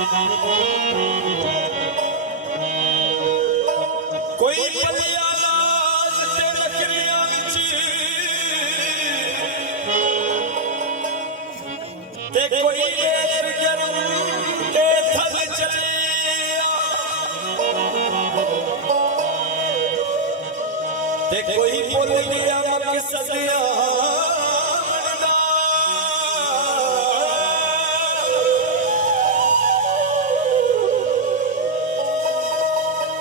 कोई पलिया नाज ते नकरियां विच ते कोई देर गरम ते थल चलिया ते कोई भुल गया मकसदिया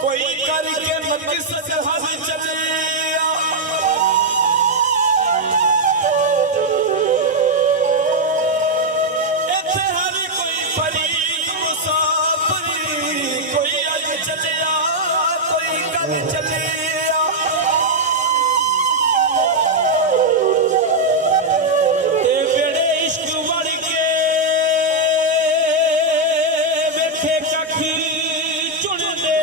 कोई करके मकसद हल चलिया इत्थे हर कोई फरीद मुसाफिर कोई अज चलिया कोई कल चलिया ते बेड़े इश्क वड़ के वेखे कखी चुनदे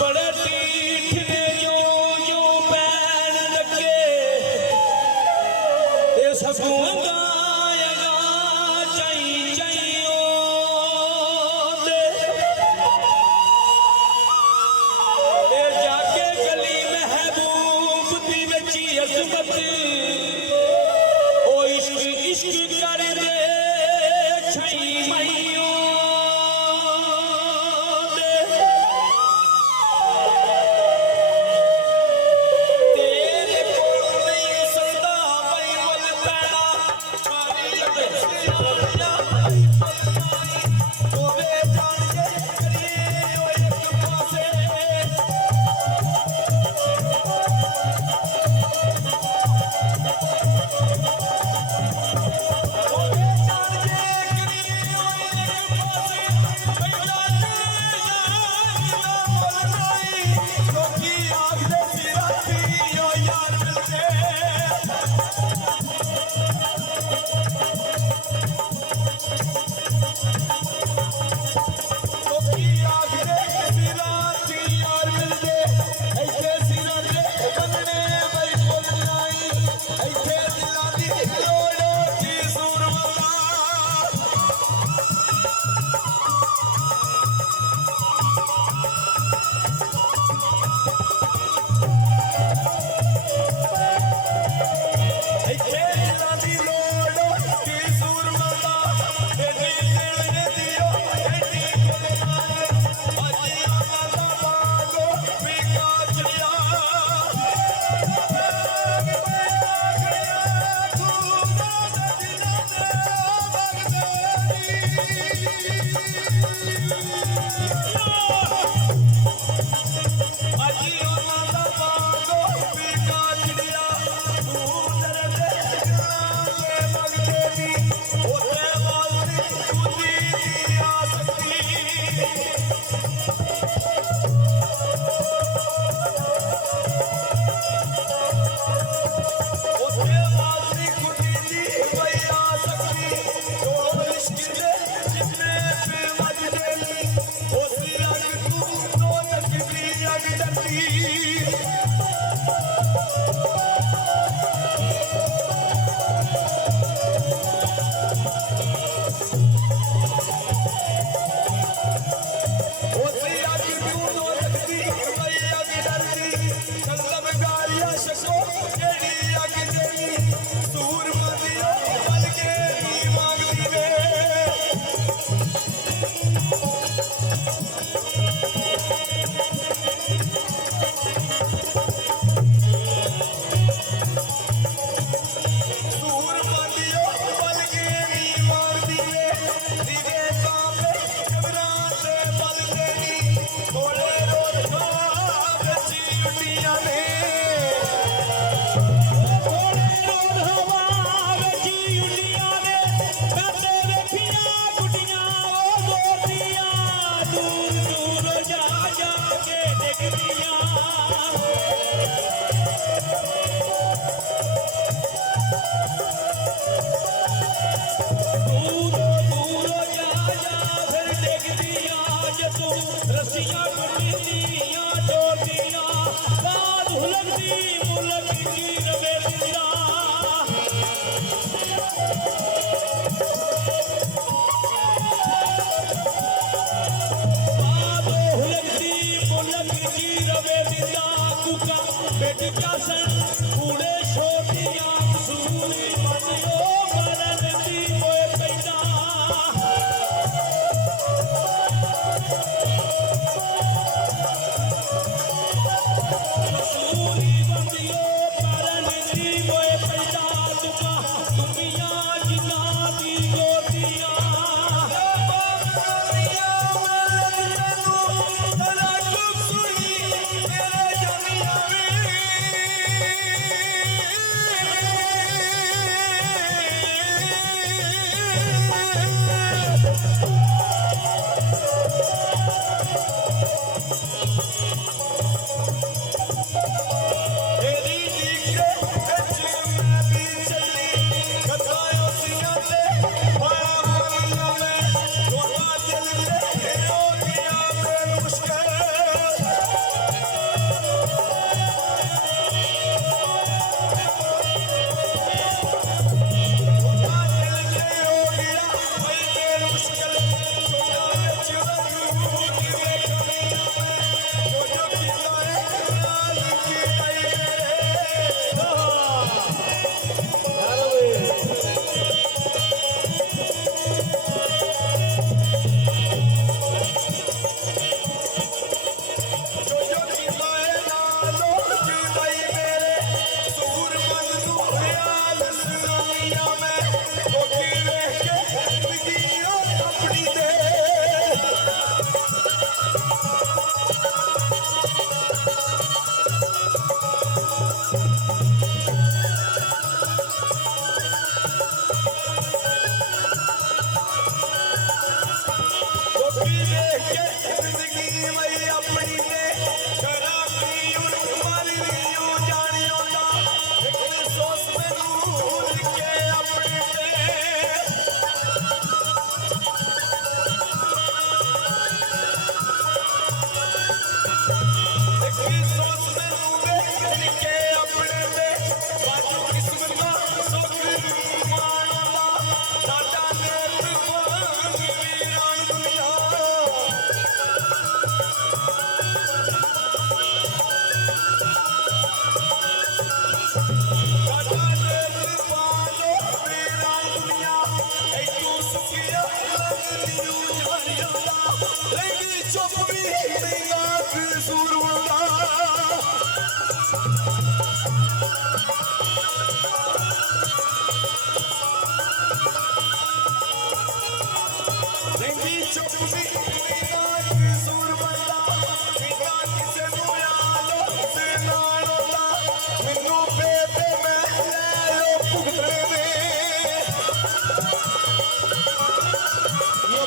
बड़े टीठ ने जो पैन लगे सगुआ गायगा चाई चाहियो जाके गली महबूब दी बची अजमत ओ इश्क इश्क कर दे छई माइयो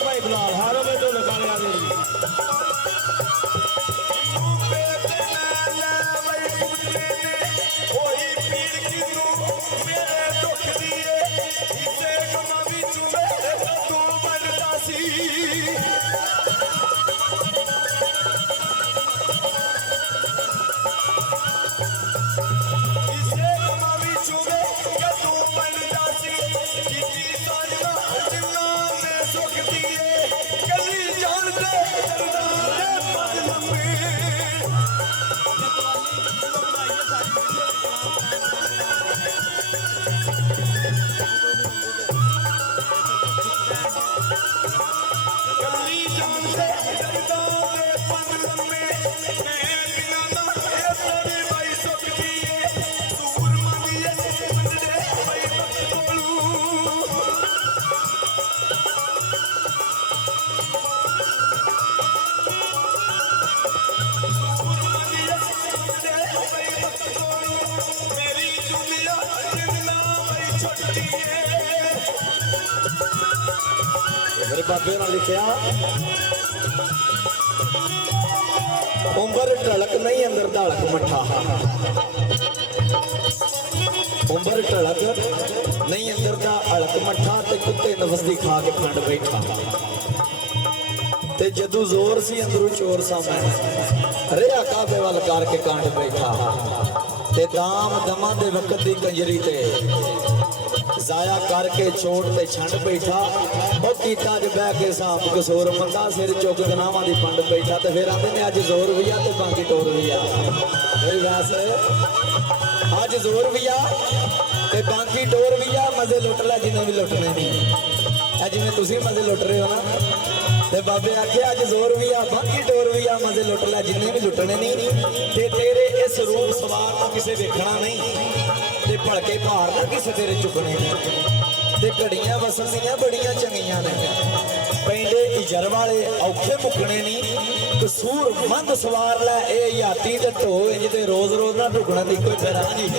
भाई बिलाल हारो में तो लगा लिया मेरे बाबे ने लिखा उम्र ढलक नहीं अंदर धड़क मठा उम्र ढलक नहीं अंदर दा अड़क मठा ते कुत्ते नफस दी खा के खंड बैठा ते जदू जोर सी अंदरू चोर सा मैं रिया काबे वाल करके कांड बैठा ते दाम दमा दे वक्त दी कंजरी ते जाया करके छोड़ ते छंड बैठा और कीता च बह के सांप कसूर मंगा सिर चुक गनावां दी पंड बैठा ते फिर आंदे ने अज जोर भी आ ते बाकी टोर भी आ मेरी वैसे अज जोर भी आ ते बाकी टोर भी आ मजे लुट लै जिन्हें भी लुटने नहीं जिवें तुसीं मजे लुट रहे हो ना ते बाबे आखे अज जोर भी आ बाकी टोर भी आ मजे लुट लै जिन्हें भी लुटने नहीं ते तेरे इस रूप सवार नूं किसे वेखना नहीं ते भड़के भार ना किसे तेरे चुकने ते घड़ियां वसंदियां बड़ियां चंगियां ने पेंडे इजर वाले औखे मुकने नहीं कसूर मंद सवार लै ए याती ते ढो इंज ते रोज रोज ना ढुकना दी कोई पैरा नहीं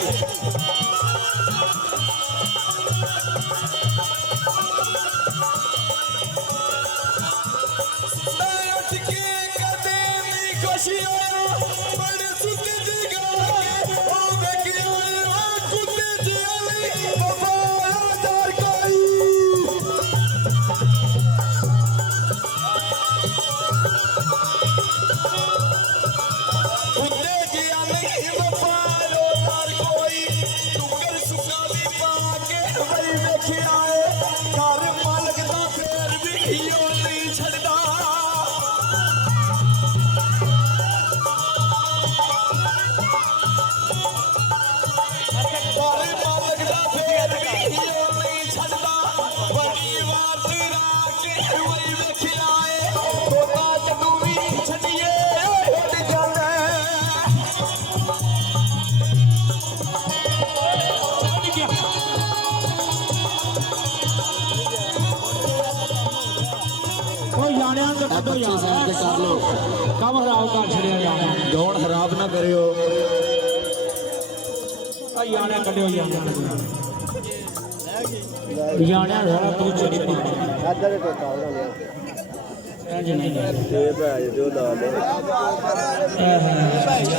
कम खराब कर छड़िया गौण खराब ना करियो याने कटियो याने सारा तू चोरी पा